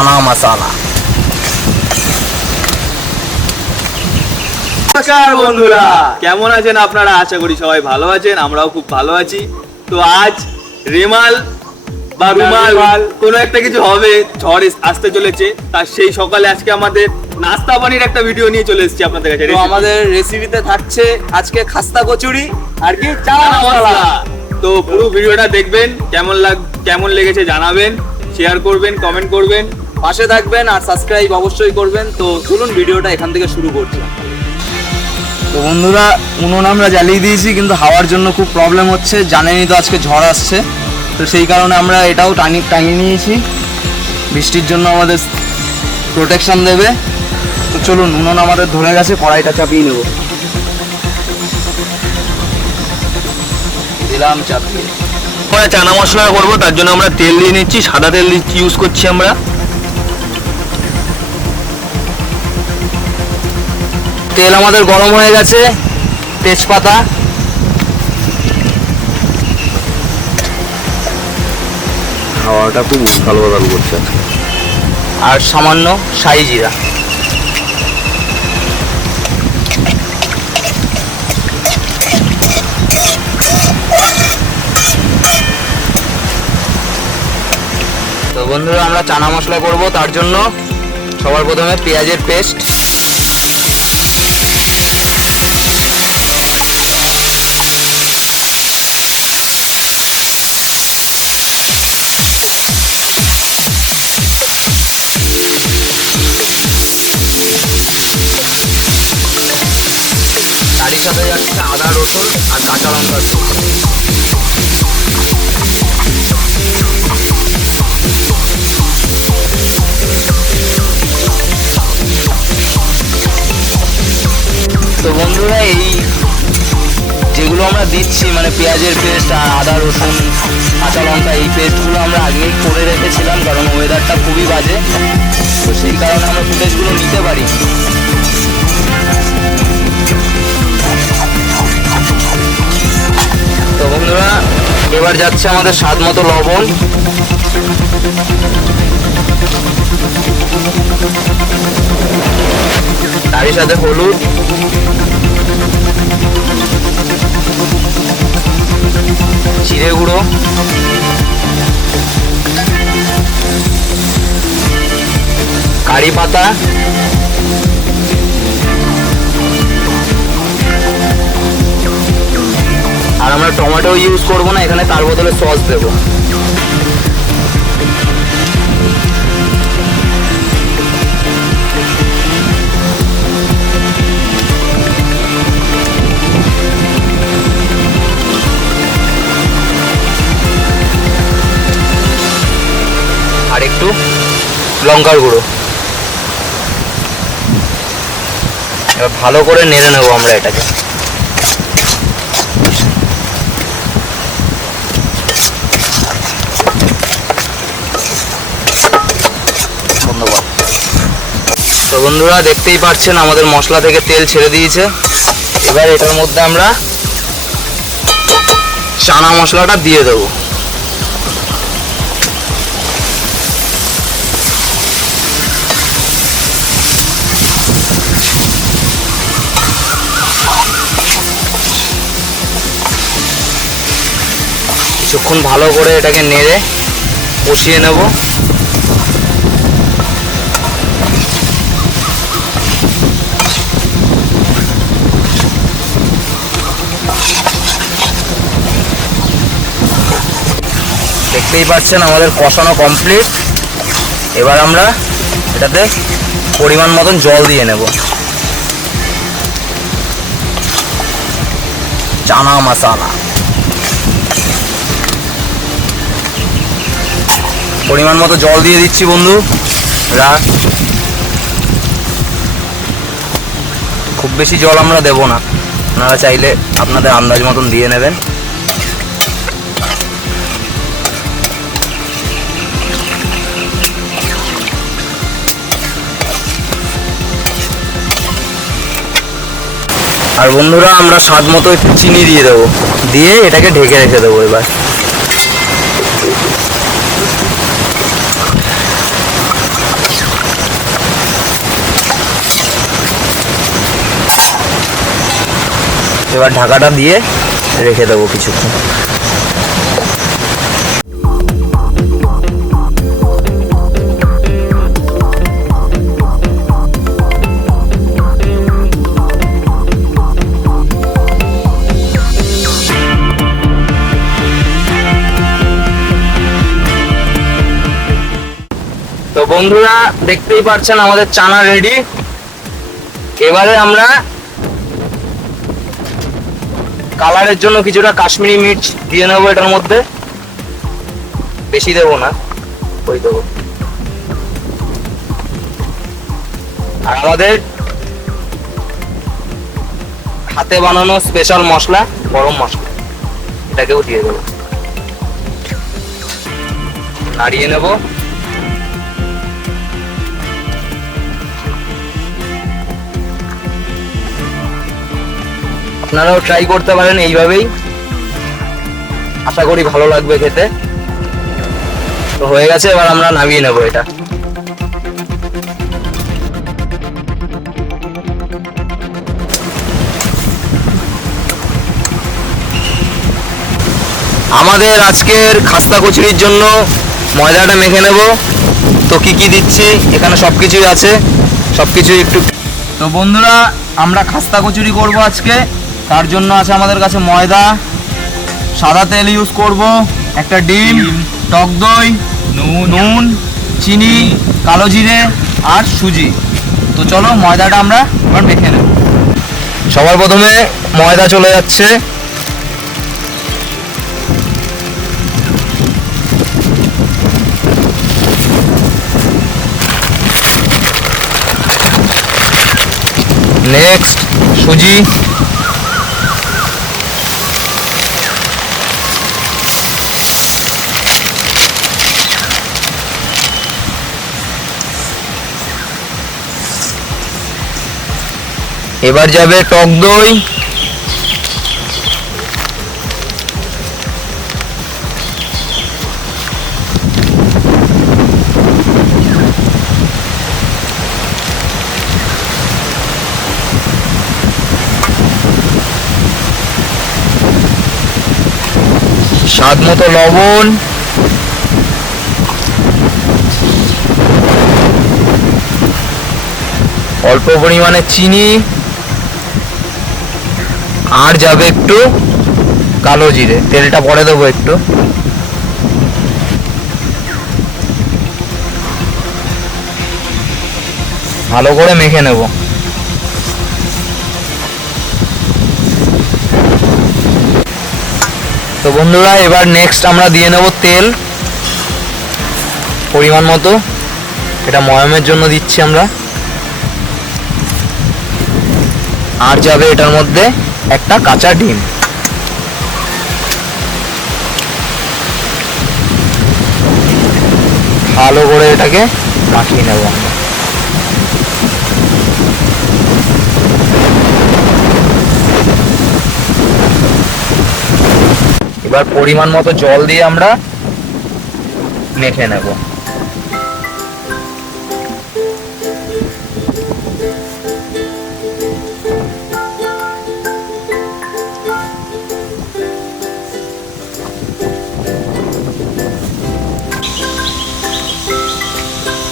চানা মশালা। নমস্কার বন্ধুরা কেমন আছেন আপনারা? আশা করি সবাই ভালো আছেন আমরাও খুব ভালো আছি। তো আজ রেমাল বা রুমাল কোনো একটা কিছু হবে ঝড় আসতে চলেছে। তার সেই সকালে আজকে আমাদের নাস্তা পানির একটা ভিডিও নিয়ে চলে এসেছি আপনাদের কাছে। তো আমাদের রেসিপিতে থাকছে আজকে খাস্তা কচুরি আর কি চানা মশলা। তো পুরো ভিডিওটা দেখবেন কেমন লাগ কেমন লেগেছে জানাবেন শেয়ার করবেন কমেন্ট করবেন। পাশে থাকবেন আর সাবস্ক্রাইব অবশ্যই করবেন। তো চলুন ভিডিওটা এখান থেকে শুরু করছি। তো বন্ধুরা উনুন আমরা জ্বালিয়ে দিয়েছি কিন্তু হাওয়ার জন্য খুব প্রবলেম হচ্ছে। জানেনই তো আজকে ঝড় আসছে। তো সেই কারণে আমরা এটাও টানি টাঙিয়ে নিয়েছি। বৃষ্টির জন্য আমাদের প্রোটেকশন দেবে। তো চলুন উনুন আমাদের ধরে গেছে কড়াইটা চাপিয়ে নেব। দিলাম চাপিয়ে। চানা মশলা করব তার জন্য আমরা তেল দিয়ে নিচ্ছি সাদা তেল ইউজ করছি আমরা। তেল আমাদের গরম হয়ে গেছে তেজপাতা। হাওয়াটা খুব উত্তাল বাতাল করছে। আর সামান্য সাই জিরা। তো বন্ধুরা আমরা চানা মশলা করব তার জন্য সবার প্রথমে পেঁয়াজের পেস্ট। তো বন্ধুরা, এই যেগুলো আমরা দিচ্ছি মানে পেঁয়াজের পেস্ট, আর আদা, রসুন, কাঁচা লঙ্কা, এই পেস্টগুলো আমরা আগেই করে রেখেছিলাম, কারণ ওয়েদারটা খুবই বাজে। তো সেই কারণে আমরা ফুটেজগুলো নিতে পারি। তো বন্ধুরা, এবার যাচ্ছে আমাদের স্বাদ মতো লবণ। তারই সাথে হলুদ। জিরে গুঁড়ো। কারি পাতা। আর আমরা টমেটো ইউজ করব না, এখানে তার বদলে সস দেব। আর একটু লঙ্কার গুঁড়ো। এবার ভালো করে নেড়ে নেব আমরা এটাকে। তো বন্ধুরা, দেখতেই পাচ্ছেন আমাদের মশলা থেকে তেল ছেড়ে দিয়েছে। এবার এটার মধ্যে আমরা চানা মশলাটা দিয়ে দেবো। কিছুক্ষণ ভালো করে এটাকে নেড়ে কষিয়ে নেব। দেখতেই পাচ্ছেন আমাদের কষানো কমপ্লিট এবার আমরা এটাতে পরিমাণ মতন জল দিয়ে নেব। চানা মশালা। পরিমাণ মতো জল দিয়ে দিচ্ছি বন্ধু। রাখ। খুব বেশি জল আমরা দেব না। আপনারা চাইলে আপনাদের আন্দাজ মতন দিয়ে নেবেন। আর বন্ধুরা, আমরা স্বাদ মতো একটু চিনি দিয়ে দেবো। দিয়ে এটাকে ঢেকে রেখে দেবো এবার। এবার ঢাকাটা দিয়ে রেখে দেবো কিছুক্ষণ। বন্ধুরা দেখতেই পাচ্ছেন আমাদের চানা রেডি। এবারে আমরা কালারের জন্য কিছুটা কাশ্মীরি মির্চ দিয়ে নেব এটার মধ্যে। বেশি দেবো না, ওই দেবো। আর আমাদের হাতে বানানো স্পেশাল মশলা, গরম মশলা, এটাকেও দিয়ে দেবো। নাড়িয়ে নেব। আপনারাও ট্রাই করতে পারেন এইভাবেই। আশা করি ভালো লাগবে খেতে। তো হয়ে গেছে, এবার আমরা নামিয়ে নেব এটা। আমাদের আজকের খাস্তা কচুরির জন্য ময়দাটা মেখে নেব। তো কি কি দিচ্ছি, এখানে সব কিছুই আছে। সব কিছুই একটু তো বন্ধুরা, আমরা খাস্তা কচুরি করব আজকে। তার জন্য আছে আমাদের কাছে ময়দা সাদা তেল ইউজ করব একটা ডিম টক দই নুন চিনি কালো জিরে আর সুজি। তো চলো ময়দাটা আমরা এবার মেখে নেব। সবার প্রথমে ময়দা চলে যাচ্ছে। নেক্সট সুজি। এবার যাবে টক দই। স্বাদ মতো লবণ। অল্প পরিমাণে চিনি। আর যাবে একটু কালো জিরে, তেলটা পরে দেবো একটু। ভালো করে মেখে নেব। তো বন্ধুরা, এবার নেক্সট আমরা দিয়ে নেব তেল। পরিমাণ মতো। এটা ময়ামের জন্য দিচ্ছি আমরা। আর যাবে এটার মধ্যে একটা কাঁচা ডিম। ভালো করে এটাকে মাখিয়ে নেব আমরা। এবার পরিমাণ মতো জল দিয়ে আমরা মেখে নেব।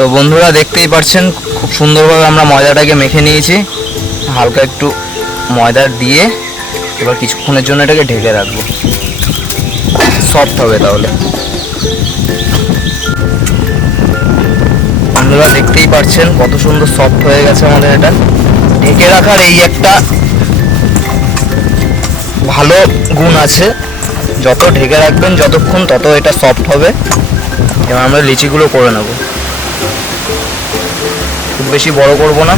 তো বন্ধুরা দেখতেই পাচ্ছেন খুব সুন্দরভাবে আমরা ময়দাটাকে মেখে নিয়েছি। হালকা একটু ময়দা দিয়ে এবার কিছুক্ষণের জন্য এটাকে ঢেকে রাখব। সফট হবে তাহলে। বন্ধুরা দেখতেই পাচ্ছেন কত সুন্দর সফট হয়ে গেছে আমাদের এটা। ঢেকে রাখার এই একটা ভালো গুণ আছে। যত ঢেকে রাখবেন যতক্ষণ তত এটা সফট হবে। এবার আমরা লিচিগুলো করে নেব। খুব বেশি বড় করব না।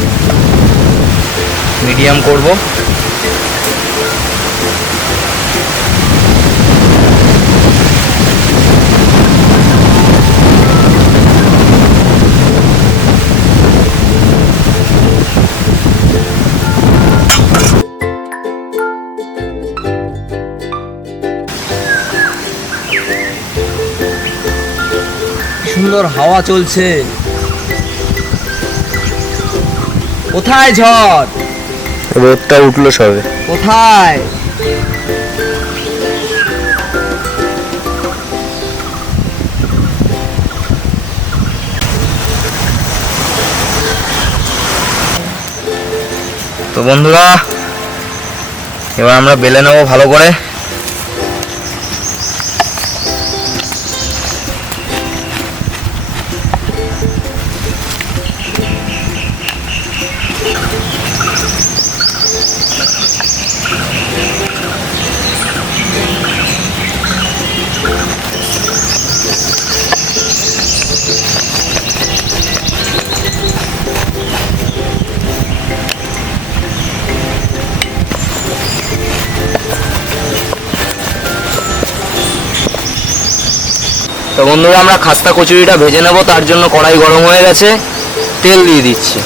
মিডিয়াম করব। সুন্দর হাওয়া চলছে। কোথায় ঝড়? রোদটা উঠল সবে। কোথায়? তো বন্ধুরা এবার আমরা বেলে নেব ভালো করে। তো বন্ধুরা, আমরা খাস্তা কচুরিটা ভেজে নেব, তার জন্য কড়াই গরম হয়ে গেছে। তেল দিয়ে দিচ্ছি।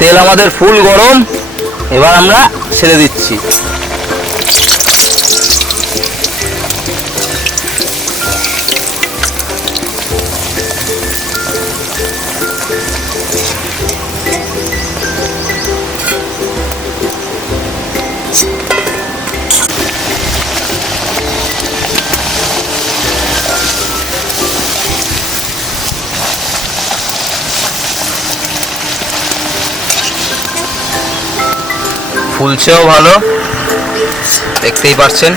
তেল আমাদের ফুল গরম, এবার আমরা ছেড়ে দিচ্ছি। ফুলছেও ভালো। দেখতেই পাচ্ছেন।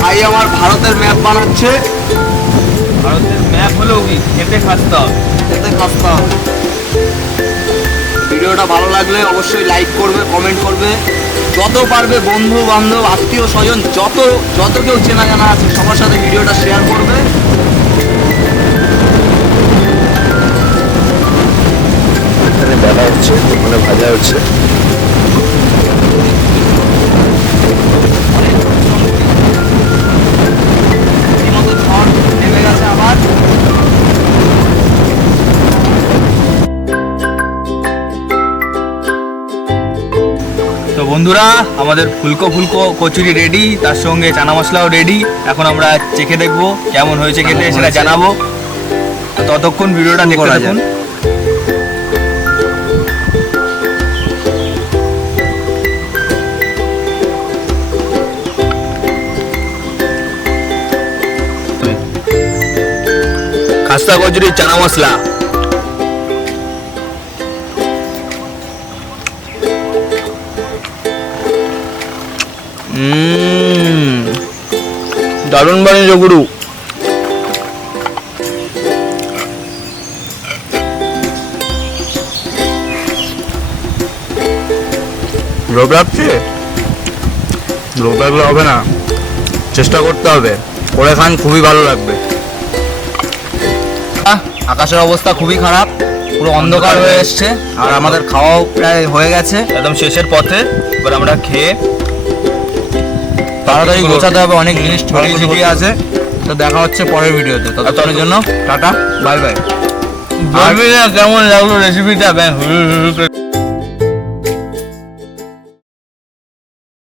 ভাই আমার ভারতের ম্যাপ বানাচ্ছে। ভারতের ম্যাপ হলেও কি? খেতে খাস্তা। খেতে খাস্তা। ভিডিওটা ভালো লাগলে অবশ্যই লাইক করবে কমেন্ট করবে। যত পারবে বন্ধু বান্ধব আত্মীয় স্বজন যত যত কেউ চেনা জানা আছে সবার সাথে ভিডিওটা শেয়ার করবে। এখানে বেলা হচ্ছে ওখানে ভাজা হচ্ছে। নেমে গেছে আবার। বন্ধুরা আমাদের ফুলকো ফুলকো কচুরি রেডি তার সঙ্গে চানা মশলাও রেডি এখন আমরা চেখে দেখব কেমন হয়েছে খেতে সেটা জানাব। ততক্ষণ ভিডিওটা দেখতে থাকুন। খাস্তা কচুরি চানা মশলা। দারুণ বানিয়েছো গুরু। লোভ লাগছে? লোভ লাগলে হবে না। চেষ্টা করতে হবে। করে খান, খুবই ভালো লাগবে। আকাশের অবস্থা খুবই খারাপ। পুরো অন্ধকার হয়ে এসছে। আর আমাদের খাওয়াও প্রায় হয়ে গেছে। একদম শেষের পথে। এবার আমরা খেয়ে তাড়াতাড়ি গোছাতে হবে অনেক জিনিস ছড়িয়ে ছিটিয়ে আছে। তো দেখা হচ্ছে পরের ভিডিওতে। ততক্ষণের জন্য টাটা বাই বাই। কেমন লাগল রেসিপিটা